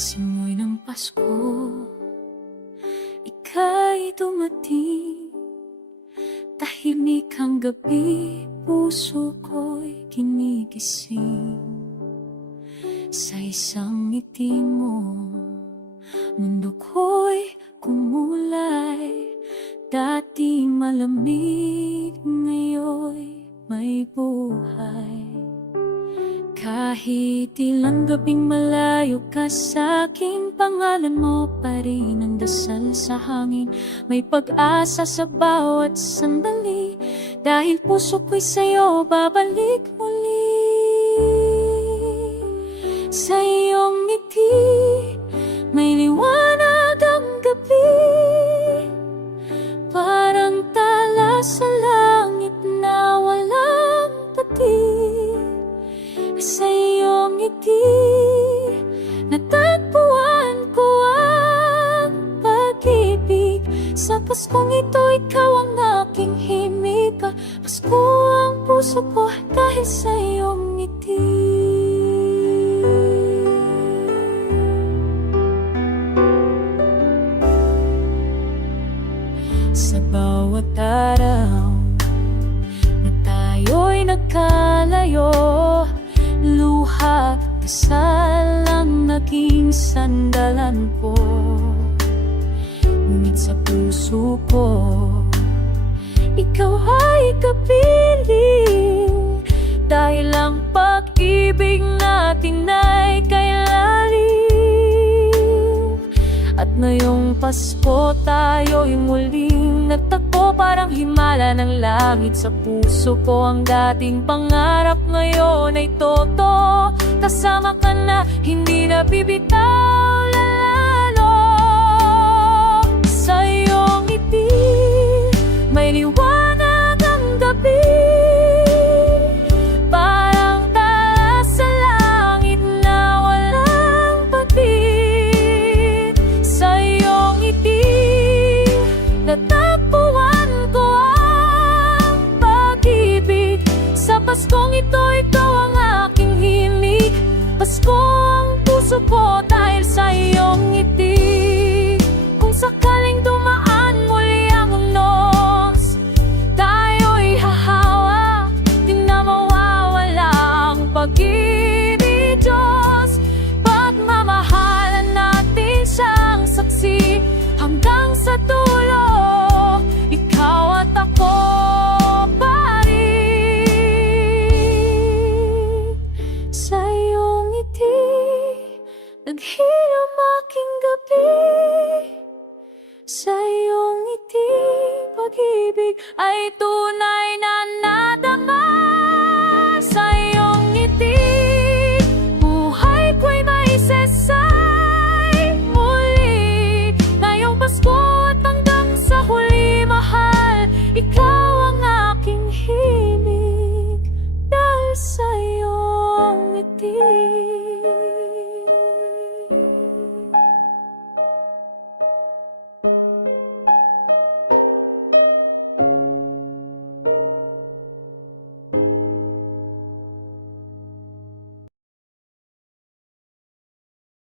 simoy ng Pasko, ika'y dumating. Tahimik ang gabi, puso ko'y ginigising. Sa isang ngiti mo, mundo ko'y kumulay. Dati malamig, ngayon may buhay. Kahit ilang gabing malayo ka sa'kin, pangalan mo pa rin ang dasal sa hangin. May pag-asa sa bawat sandali, dahil puso ko'y sa'yo babalik muli. Sa iyong ngiti, may liwanag ang gabi, parang tala sa langit na walang patid. Sa iyong ngiti, natagpuan ko ang pag-ibig. Sa Paskong ito, ikaw ang aking himig. Pasko ang puso ko dahil sa iyong ngiti. Sa bawat araw na tayo'y nagkalayo, luha, dasal ang naging sandalan ko. Ngunit sa puso ko, ikaw ay kapiling, dahil ang pag-ibig natin ay kay lalim. At ngayong Pasko tayo'y muling nagtagpo, parang himala ng langit sa puso ko. Ang dating pangarap ngayon ay totoo, kasama ka na, hindi na bibitaw lalo. Sa iyong ngiti, may liwanag ang gabi, parang tala sa langit na walang patid. Sa iyong ngiti, natagpuan ko ang pag-ibig. Sa Paskong ito, ikaw ang aking himig. Pasko ang puso ko dahil sa iyong ngiti. Kung sakaling dumaan muli ang unos, tayo'y hahawa, di na mawawala ang pag-ibig, Diyos. Pagmamahalan natin siyang saksi hanggang sa dulo, ikaw at ako pa rin. Sa iyong ngiti, naghilom aking gabi. Sa iyong ngiti, pag-ibig ay tunay na nadama.